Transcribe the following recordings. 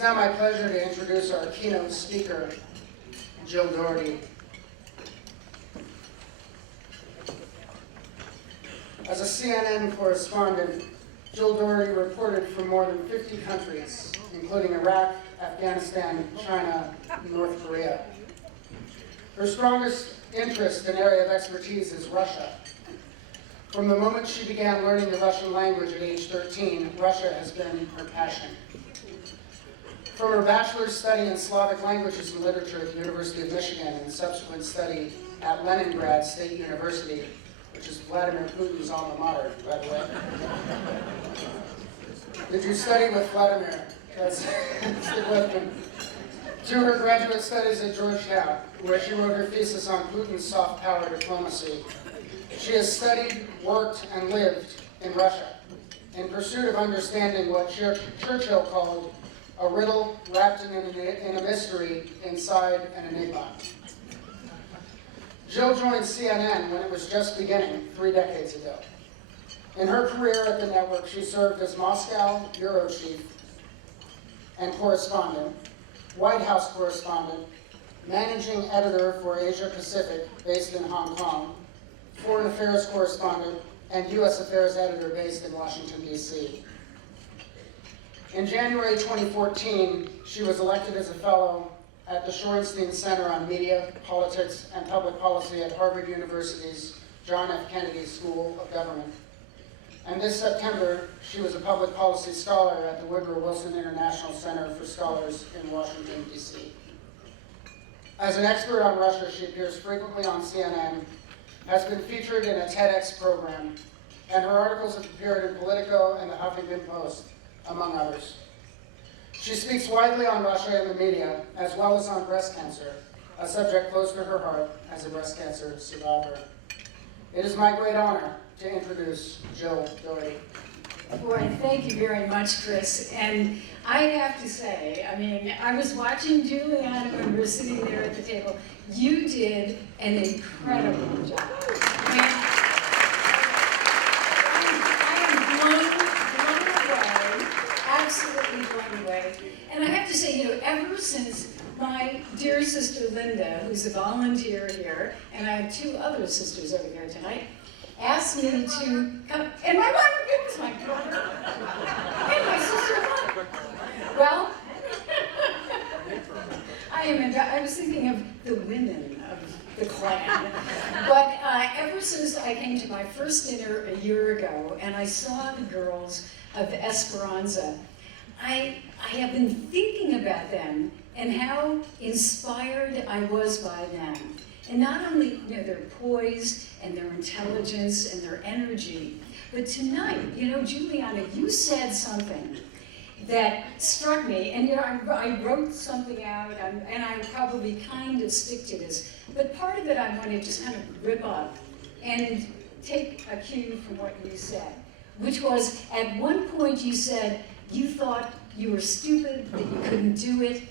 now my pleasure to introduce our keynote speaker, Jill Dougherty. As a CNN correspondent, Jill Dougherty reported from more than 50 countries, including Iraq, Afghanistan, China, and North Korea. Her strongest interest and area of expertise is Russia. From the moment she began learning the Russian language at age 13, Russia has been her passion. From her bachelor's study in Slavic languages and literature at the University of Michigan and subsequent study at Leningrad State University, which is Vladimir Putin's alma mater, by the way. Did you study with Vladimir? That's the question. To her graduate studies at Georgetown, where she wrote her thesis on Putin's soft power diplomacy. She has studied, worked, and lived in Russia in pursuit of understanding what Churchill called a riddle wrapped in a mystery inside an enigma. Jill joined CNN when it was just beginning 3 decades ago. In her career at the network, she served as Moscow bureau chief and correspondent, White House correspondent, managing editor for Asia Pacific, based in Hong Kong, foreign affairs correspondent, and U.S. affairs editor based in Washington, D.C. In January 2014, she was elected as a fellow at the Shorenstein Center on Media, Politics, and Public Policy at Harvard University's John F. Kennedy School of Government. And this September, she was a public policy scholar at the Woodrow Wilson International Center for Scholars in Washington, D.C. As an expert on Russia, she appears frequently on CNN, has been featured in a TEDx program, and her articles have appeared in Politico and the Huffington Post, among others. She speaks widely on Russia in the media, as well as on breast cancer, a subject close to her heart as a breast cancer survivor. It is my great honor to introduce Jill Dougherty. Boy, thank you very much, Chris. And I have to say, I mean, I was watching Juliana when we were sitting there at the table. You did an incredible job. Absolutely blown away. And I have to say, ever since my dear sister Linda, who's a volunteer here, and I have 2 other sisters over here tonight, asked me to come, and my mom, goodness, my brother, and my sister, well, I was thinking of the women of the clan. But ever since I came to my first dinner a year ago, and I saw the girls of Esperanza, I have been thinking about them and how inspired I was by them. And not only their poise and their intelligence and their energy, but tonight, Juliana, you said something that struck me, and I wrote something out, and I probably kind of stick to this, but part of it I want to just kind of rip up and take a cue from what you said, which was, at one point you said you thought you were stupid, that you couldn't do it,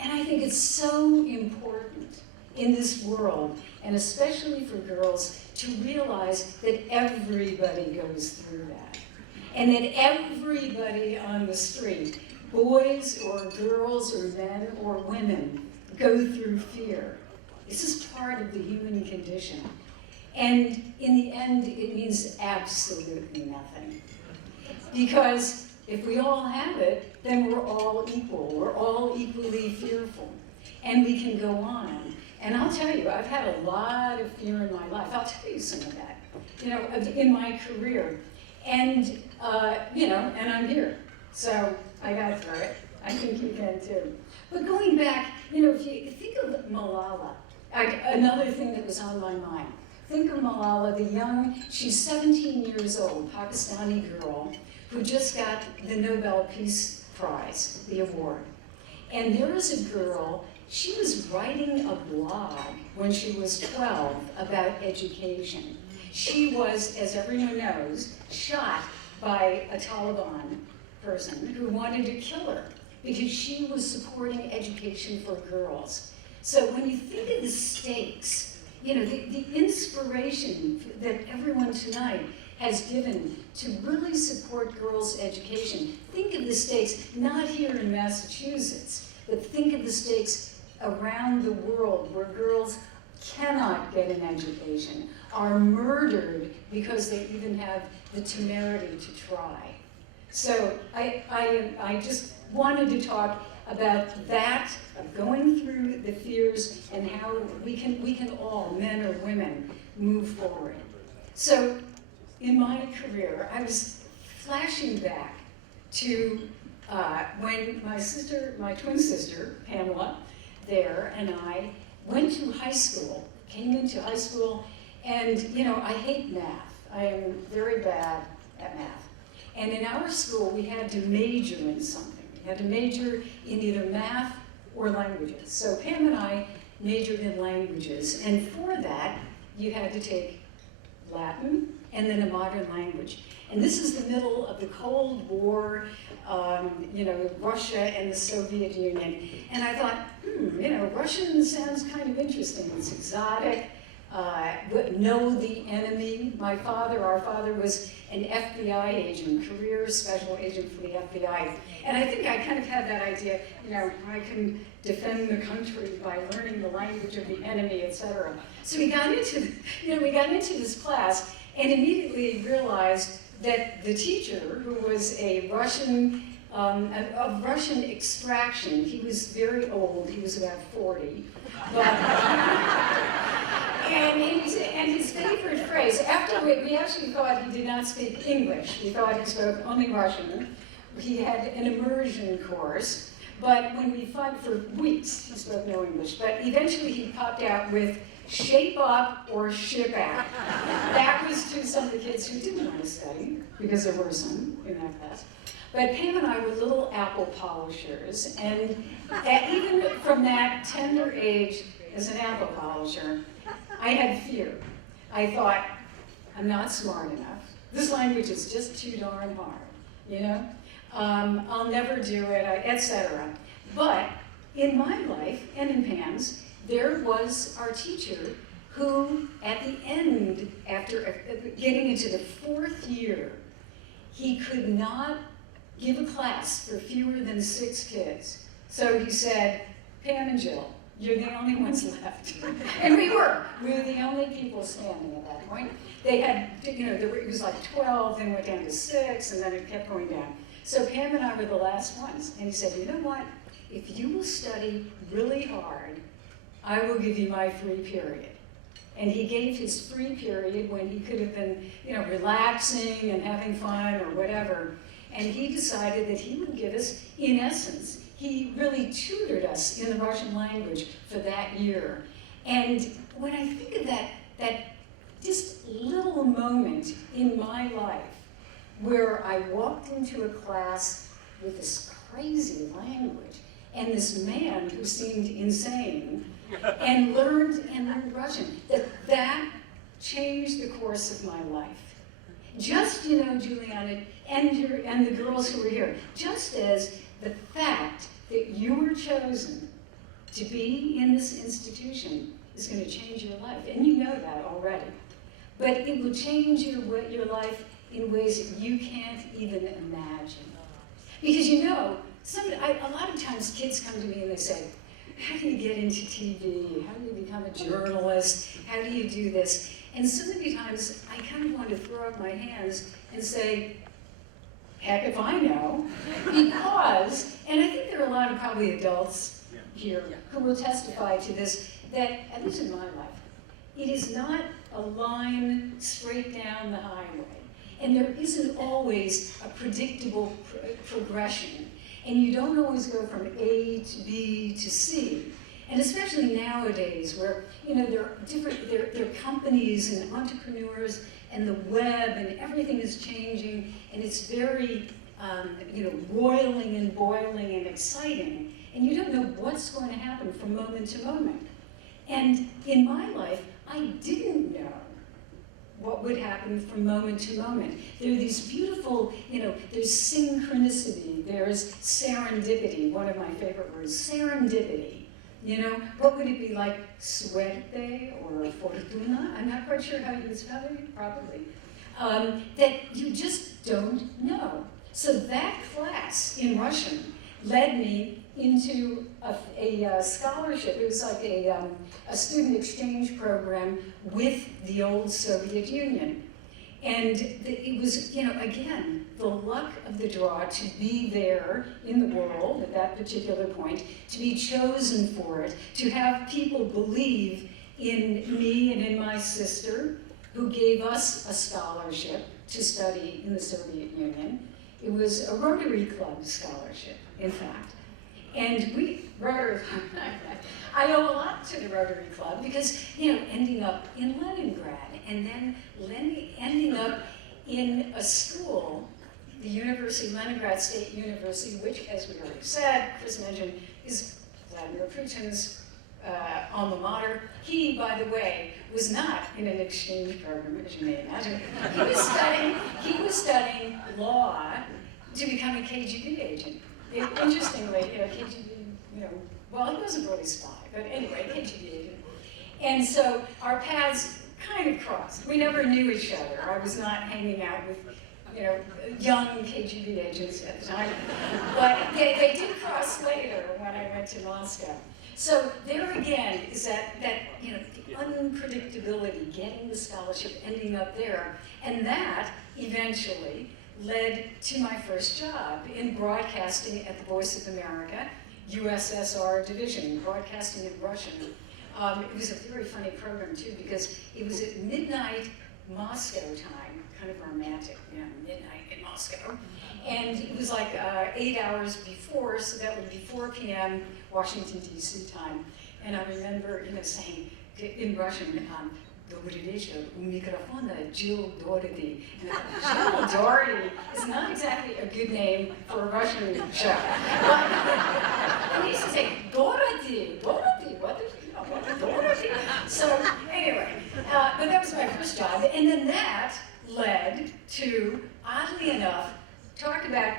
and I think it's so important in this world, and especially for girls, to realize that everybody goes through that. And that everybody on the street, boys or girls or men or women, go through fear. This is part of the human condition. And in the end, it means absolutely nothing. Because if we all have it, then we're all equal. We're all equally fearful. And we can go on. And I'll tell you, I've had a lot of fear in my life. I'll tell you some of that, in my career. And, and I'm here. So I got through it. I think you can too. But going back, if you think of Malala, another thing that was on my mind. Think of Malala, she's 17 years old, Pakistani girl, who just got the Nobel Peace Prize, the award. And there is a girl, she was writing a blog when she was 12 about education. She was, as everyone knows, shot by a Taliban person who wanted to kill her because she was supporting education for girls. So when you think of the stakes, the inspiration that everyone tonight has given to really support girls' education. Think of the stakes, not here in Massachusetts, but think of the stakes around the world where girls cannot get an education, are murdered because they even have the temerity to try. So I just wanted to talk about that, of going through the fears and how we can all, men or women, move forward. So in my career, I was flashing back to when my twin sister, Pamela, there, and I went to high school, came into high school, and I hate math. I am very bad at math. And in our school, we had to major in something. We had to major in either math or languages. So Pam and I majored in languages, and for that, you had to take Latin and then a modern language. And this is the middle of the Cold War, Russia and the Soviet Union. And I thought, Russian sounds kind of interesting. It's exotic. Know the enemy. Our father was an FBI agent, career special agent for the FBI. And I think I kind of had that idea, I can defend the country by learning the language of the enemy, etc. So we got into this class and immediately realized that the teacher, who was a Russian, of Russian extraction, he was very old, he was about 40, but, and his favorite phrase, after we actually thought he did not speak English, we thought he spoke only Russian. He had an immersion course, but when we thought for weeks, he spoke no English, but eventually he popped out with shape up or ship out. That was to some of the kids who didn't want to study, because there were some in that class. But Pam and I were little apple polishers, and even from that tender age as an apple polisher, I had fear. I thought, I'm not smart enough. This language is just too darn hard, I'll never do it, etc. But in my life, and in Pam's, there was our teacher who, at the end, after getting into the 4th year, he could not give a class for fewer than 6 kids. So he said, Pam and Jill, you're the only ones left. And we were the only people standing at that point. They had, it was like 12, then went down to 6, and then it kept going down. So Pam and I were the last ones. And he said, you know what? If you will study really hard, I will give you my free period. And he gave his free period when he could have been, relaxing and having fun or whatever. And he decided that he would give us, in essence, he really tutored us in the Russian language for that year. And when I think of that just little moment in my life where I walked into a class with this crazy language and this man who seemed insane, and learned Russian, that changed the course of my life. Just, Juliana, and the girls who were here, just as the fact that you were chosen to be in this institution is going to change your life, and you know that already. But it will change your life in ways that you can't even imagine. Because a lot of times kids come to me and they say, how do you get into TV? How do you become a journalist? How do you do this? And so many times I kind of want to throw up my hands and say, heck if I know, because, and I think there are a lot of probably adults here who will testify to this, that, at least in my life, it is not a line straight down the highway. And there isn't always a predictable progression. And you don't always go from A to B to C. And especially nowadays where, there are companies and entrepreneurs and the web and everything is changing and it's very, roiling and boiling and exciting. And you don't know what's going to happen from moment to moment. And in my life, I didn't know what would happen from moment to moment. There are these beautiful, there's synchronicity, there's serendipity, one of my favorite words, serendipity. What would it be like, suerte or fortuna? I'm not quite sure how you would spell it, probably. that you just don't know. So that class in Russian led me into a scholarship. It was like a student exchange program with the old Soviet Union. And it was, again, the luck of the draw to be there in the world at that particular point, to be chosen for it, to have people believe in me and in my sister, who gave us a scholarship to study in the Soviet Union. It was a Rotary Club scholarship, in fact. And I owe a lot to the Rotary Club because, ending up in Leningrad and then ending up in a school, the University, Leningrad State University, which, as we already said, Chris mentioned, is Vladimir Putin's alma mater. He, by the way, was not in an exchange program, as you may imagine. He was studying law to become a KGB agent. Interestingly, KGB, well, he wasn't really a spy, but anyway, KGB agent. And so our paths kind of crossed. We never knew each other. I was not hanging out with, young KGB agents at the time. But they did cross later when I went to Moscow. So there again is that the unpredictability, getting the scholarship, ending up there, and that eventually led to my first job in broadcasting at the Voice of America, USSR division, broadcasting in Russian. It was a very funny program too, because it was at midnight Moscow time, kind of romantic, midnight in Moscow. And it was like 8 hours before, so that would be 4 p.m. Washington, D.C. time. And I remember, saying in Russian, Добрый вечер, у микрофона Jill Dougherty. And Jill Dougherty is not exactly a good name for a Russian show. And he used to say, Dougherty, what is Dougherty? So anyway, but that was my first job. And then that led to, oddly enough, talk about,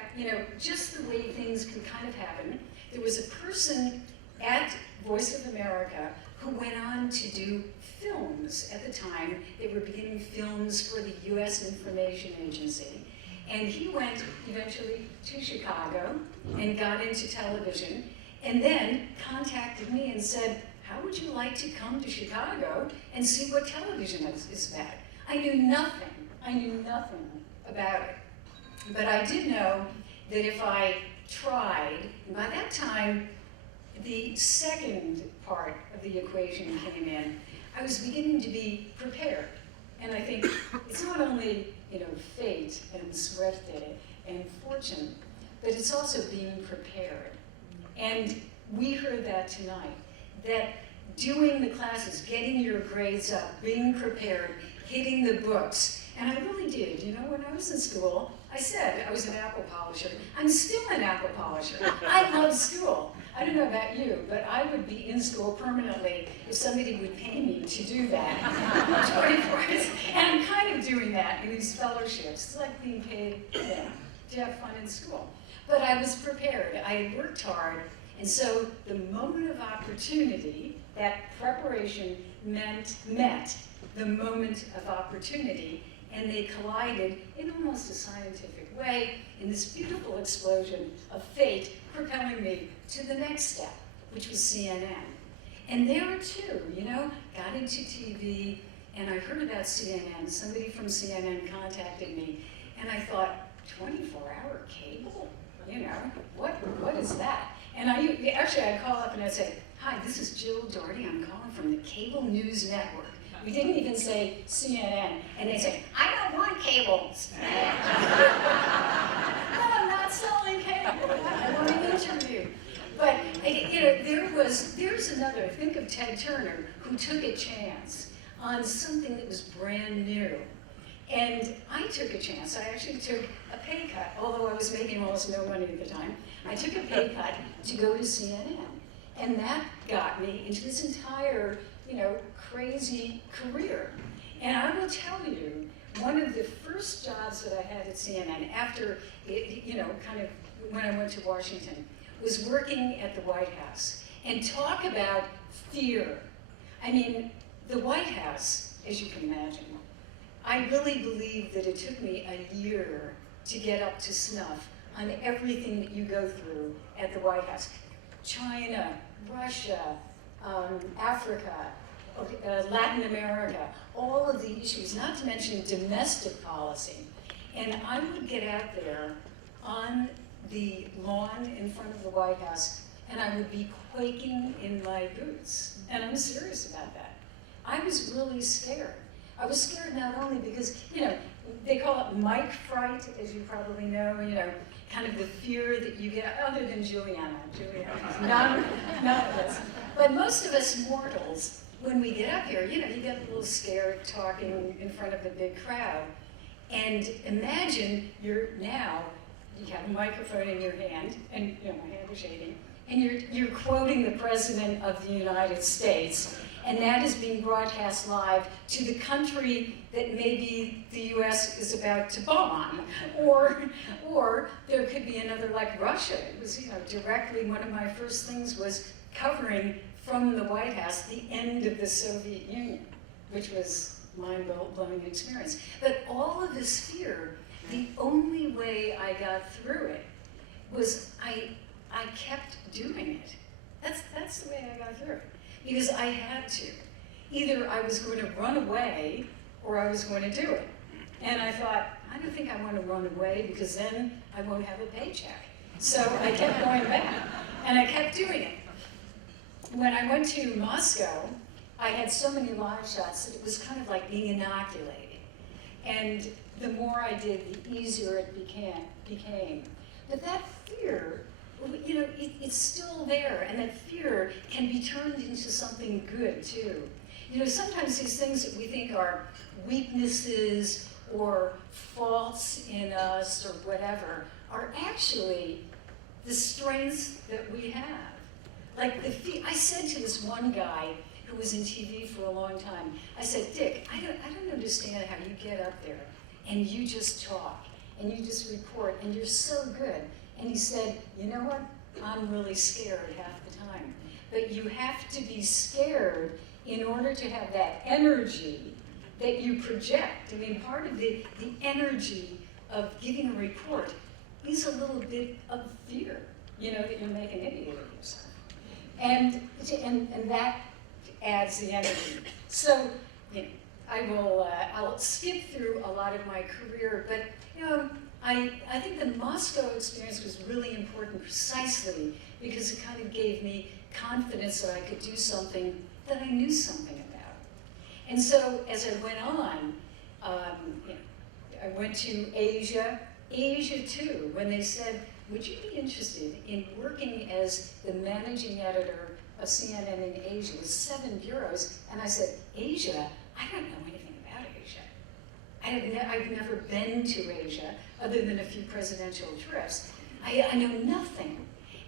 just the way things can kind of happen. There was a person at Voice of America who went on to do films at the time. They were beginning films for the U.S. Information Agency. And he went eventually to Chicago and got into television, and then contacted me and said, how would you like to come to Chicago and see what television is about? I knew nothing about it. But I did know that if I tried, and by that time, the second part of the equation came in. I was beginning to be prepared. And I think it's not only, fate and suerte and fortune, but it's also being prepared. And we heard that tonight, that doing the classes, getting your grades up, being prepared, hitting the books. And I really did. When I was in school, I said I was an apple polisher. I'm still an apple polisher. I love school. I don't know about you, but I would be in school permanently if somebody would pay me to do that 24 hours. And I'm kind of doing that in these fellowships. It's like being paid to have fun in school. But I was prepared. I had worked hard. And so the moment of opportunity, that preparation met the moment of opportunity, and they collided in almost a scientific way in this beautiful explosion of fate propelling me to the next step, which was CNN. And there too, got into TV, and I heard about CNN. Somebody from CNN contacted me, and I thought, 24-hour cable? What is that? And I'd call up and I'd say, hi, this is Jill Dougherty. I'm calling from the Cable News Network. We didn't even say CNN. And they'd say, I don't want cable. No, I'm not selling cable. I want an interview. But, there's another. Think of Ted Turner, who took a chance on something that was brand new. And I took a chance. I actually took a pay cut, although I was making almost no money at the time. I took a pay cut to go to CNN. And that got me into this entire, crazy career. And I will tell you, one of the first jobs that I had at CNN after, kind of when I went to Washington, was working at the White House. And talk about fear. I mean, the White House, as you can imagine, I really believe that it took me a year to get up to snuff on everything that you go through at the White House. China, Russia, Africa, Latin America, all of the issues, not to mention domestic policy. And I would get out there on the lawn in front of the White House, and I would be quaking in my boots. And I'm serious about that. I was really scared. I was scared not only because, they call it mic fright, as you probably know, kind of the fear that you get, other than Juliana. Juliana's none of us. But most of us mortals, when we get up here, you get a little scared talking in front of a big crowd. And imagine you have a microphone in your hand, and my hand is shaking, and you're quoting the President of the United States, and that is being broadcast live to the country that maybe the US is about to bomb, or there could be another like Russia. It was, directly, one of my first things was covering from the White House the end of the Soviet Union, which was mind-blowing experience. But all of this fear, the only way I got through it was I kept doing it. That's the way I got through it. Because I had to. Either I was going to run away or I was going to do it. And I thought, I don't think I want to run away because then I won't have a paycheck. So I kept going back and I kept doing it. When I went to Moscow, I had so many live shots that it was kind of like being inoculated. And the more I did, the easier it became. But that fear, it's still there, and that fear can be turned into something good too. Sometimes these things that we think are weaknesses or faults in us or whatever are actually the strengths that we have. Like I said to this one guy who was in TV for a long time, I said, Dick, I don't understand how you get up there and you just talk and you just report and you're so good. And he said, you know what? I'm really scared half the time. But you have to be scared in order to have that energy that you project. I mean, part of the energy of giving a report is a little bit of fear, that you'll make an idiot of yourself. And that adds the energy. So, I'll skip through a lot of my career, but, I think the Moscow experience was really important precisely because it kind of gave me confidence that I could do something that I knew something about. And so as I went on, I went to Asia too, when they said, would you be interested in working as the managing editor of CNN in Asia with 7 bureaus? And I said, Asia? I don't know anything about Asia. I've never been to Asia, other than a few presidential trips. I know nothing.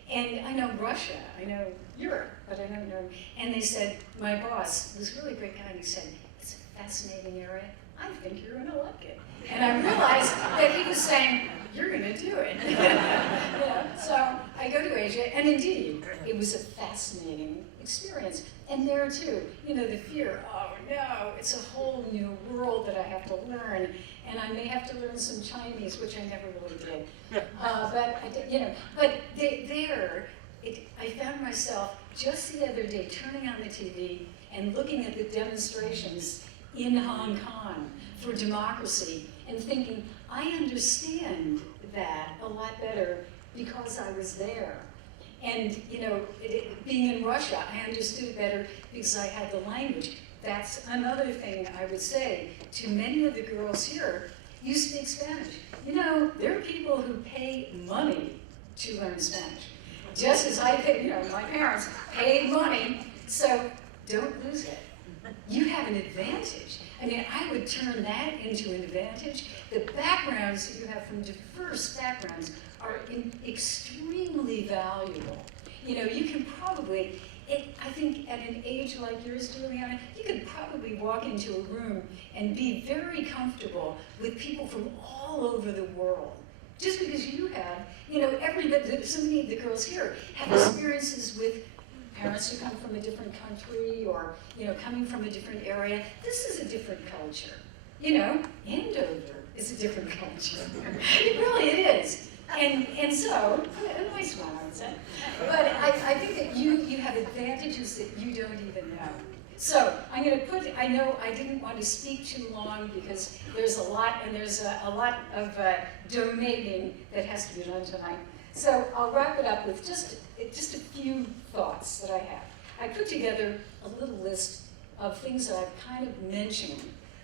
And I know Russia, I know Europe, but I don't know. And they said, my boss, this really great guy, and he said, it's a fascinating area. I think you're gonna like it. And I realized that he was saying, you're gonna do it. So I go to Asia, and indeed, it was a fascinating experience. And there too, the fear, oh no, it's a whole new world that I have to learn, and I may have to learn some Chinese, which I never really did. I found myself just the other day turning on the TV and looking at the demonstrations in Hong Kong for democracy and thinking, I understand that a lot better because I was there. And being in Russia, I understood better because I had the language. That's another thing I would say to many of the girls here. You speak Spanish. There are people who pay money to learn Spanish. Just as I paid, my parents paid money, so don't lose it. You have an advantage. I mean, I would turn that into an advantage. The backgrounds that you have from diverse backgrounds are extremely valuable. You can probably, I think at an age like yours, Juliana, you could probably walk into a room and be very comfortable with people from all over the world. Just because you have, everybody, so many of the girls here have experiences with parents who come from a different country or, coming from a different area. This is a different culture. you know, Andover is a different culture. It is. And so, a nice one, I would say. But I think that you have advantages that you don't even know. So I'm going to put, I know I didn't want to speak too long because there's a lot, and there's a lot of donating that has to be done tonight. So I'll wrap it up with just a few thoughts that I have. I put together a little list of things that I've kind of mentioned,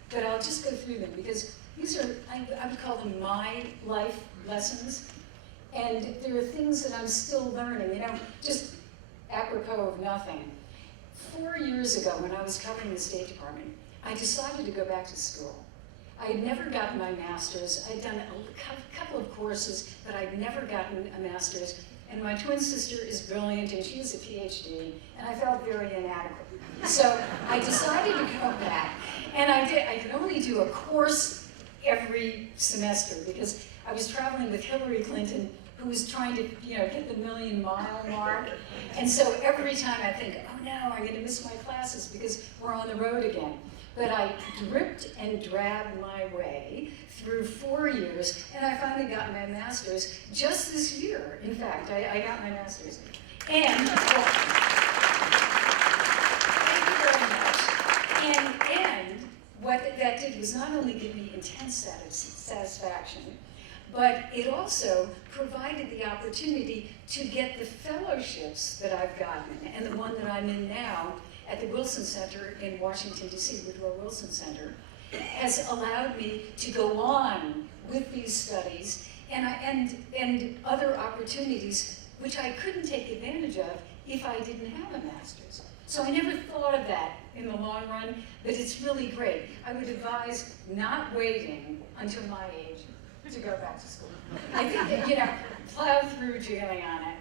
but I'll just go through them because these are, I would call them my life lessons. And there are things that I'm still learning, you know, just apropos of nothing. 4 years ago, when I was covering the State Department, I decided to go back to school. I had never gotten my master's. I'd done a couple of courses, but I'd never gotten a master's. And my twin sister is brilliant, and she has a PhD, and I felt very inadequate. So I decided to go back, and I did. I could only do a course every semester because I was traveling with Hillary Clinton, who was trying to, you know, get the 1,000,000-mile mark. And so every time I think, oh no, I'm going to miss my classes because we're on the road again. But I dripped and dragged my way through 4 years, and I finally got my master's just this year. In fact, I got my master's. And, well, thank you very much. And what that did was not only give me intense satisfaction, but it also provided the opportunity to get the fellowships that I've gotten, and the one that I'm in now at the Wilson Center in Washington, D.C., Woodrow Wilson Center, has allowed me to go on with these studies and other opportunities which I couldn't take advantage of if I didn't have a master's. So I never thought of that in the long run, but it's really great. I would advise not waiting until my age to go back to school. I think that, you know, plow through Juliana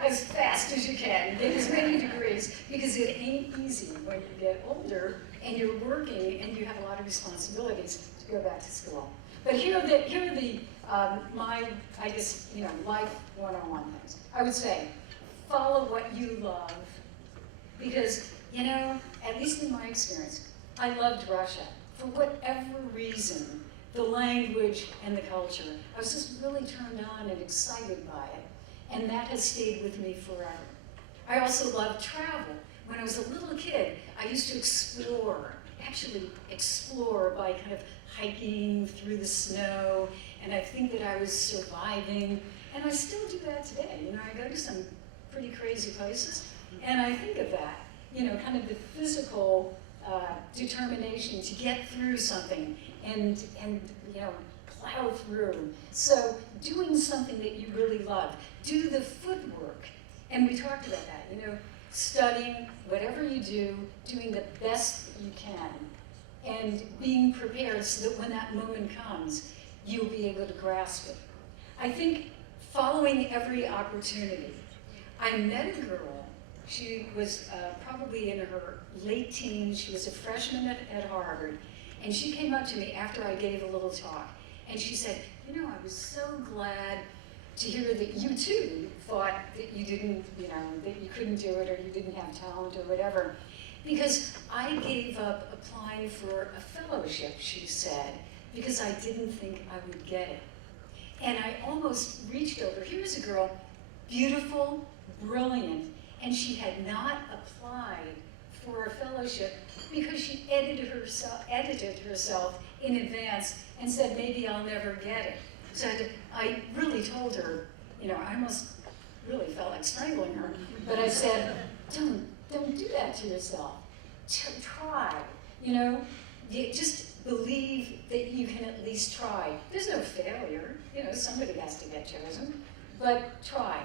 as fast as you can, get as many degrees, because it ain't easy when you get older and you're working and you have a lot of responsibilities to go back to school. But here are the my, I guess, you know, life one-on-one things. I would say, follow what you love, because, you know, at least in my experience, I loved Russia. For whatever reason, the language and the culture, I was just really turned on and excited by it. And that has stayed with me forever. I also love travel. When I was a little kid, I used to explore by kind of hiking through the snow, and I think that I was surviving, and I still do that today. You know, I go to some pretty crazy places, and I think of that, you know, kind of the physical determination to get through something and you know, plow through. So doing something that you really love. Do the footwork. And we talked about that, you know, studying, whatever you do, doing the best you can, and being prepared so that when that moment comes, you'll be able to grasp it. I think following every opportunity. I met a girl, she was probably in her late teens, she was a freshman at Harvard, and she came up to me after I gave a little talk, and she said, you know, I was so glad to hear that you too thought that you didn't, you know, that you couldn't do it or you didn't have talent or whatever. Because I gave up applying for a fellowship, she said, because I didn't think I would get it. And I almost reached over. Here's a girl, beautiful, brilliant, and she had not applied for a fellowship because she edited herself in advance and said, maybe I'll never get it. So I really told her, you know, I almost really felt like strangling her, but I said, don't do that to yourself. Try, you know, just believe that you can at least try. There's no failure, you know, somebody has to get chosen, but try.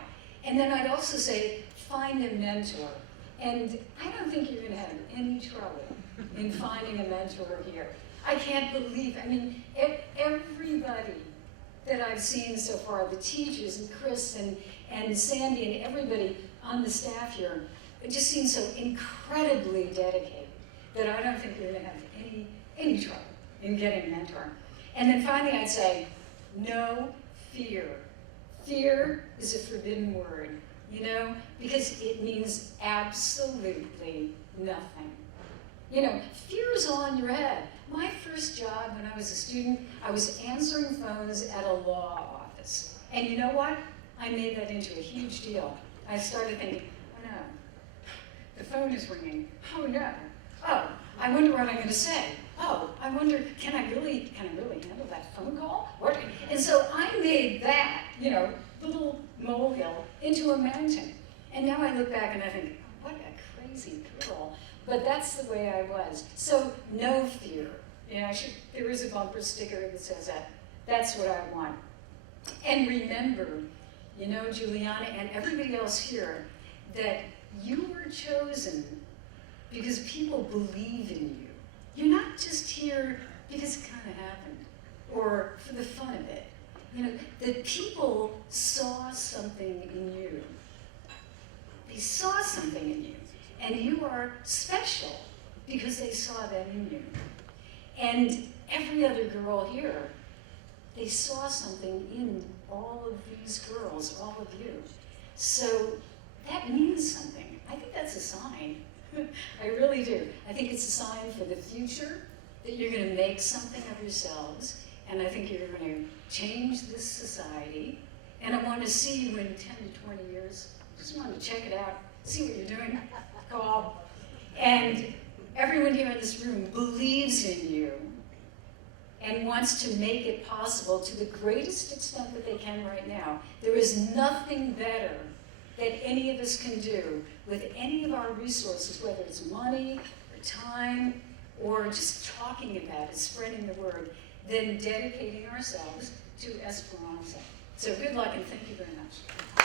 And then I'd also say, find a mentor. And I don't think you're gonna have any trouble in finding a mentor here. I can't believe, I mean, everybody that I've seen so far, the teachers and Chris and Sandy and everybody on the staff here, it just seems so incredibly dedicated that I don't think you're gonna have any trouble in getting a mentor. And then finally I'd say, no fear. Fear is a forbidden word, you know, because it means absolutely nothing. You know, fear is all in your head. my first job when I was a student, I was answering phones at a law office. And you know what? I made that into a huge deal. I started thinking, oh no, the phone is ringing. Oh no. Oh, I wonder what I'm going to say. Oh, I wonder, can I really handle that phone call? What? And so I made that, little molehill into a mountain. And now I look back and I think, what a crazy girl. But that's the way I was. So no fear. There is a bumper sticker that says that. That's what I want. And remember, Juliana and everybody else here, that you were chosen because people believe in you. You're not just here because it kind of happened or for the fun of it. That people saw something in you. They saw something in you. And you are special because they saw that in you. And every other girl here, they saw something in all of these girls, all of you. So that means something. I think that's a sign. I really do. I think it's a sign for the future that you're going to make something of yourselves, and I think you're going to change this society. And I want to see you in 10 to 20 years. Just want to check it out, see what you're doing. Call. And everyone here in this room believes in you and wants to make it possible to the greatest extent that they can right now. There is nothing better that any of us can do with any of our resources, whether it's money or time or just talking about it, spreading the word, than dedicating ourselves to Esperanza. So good luck and thank you very much.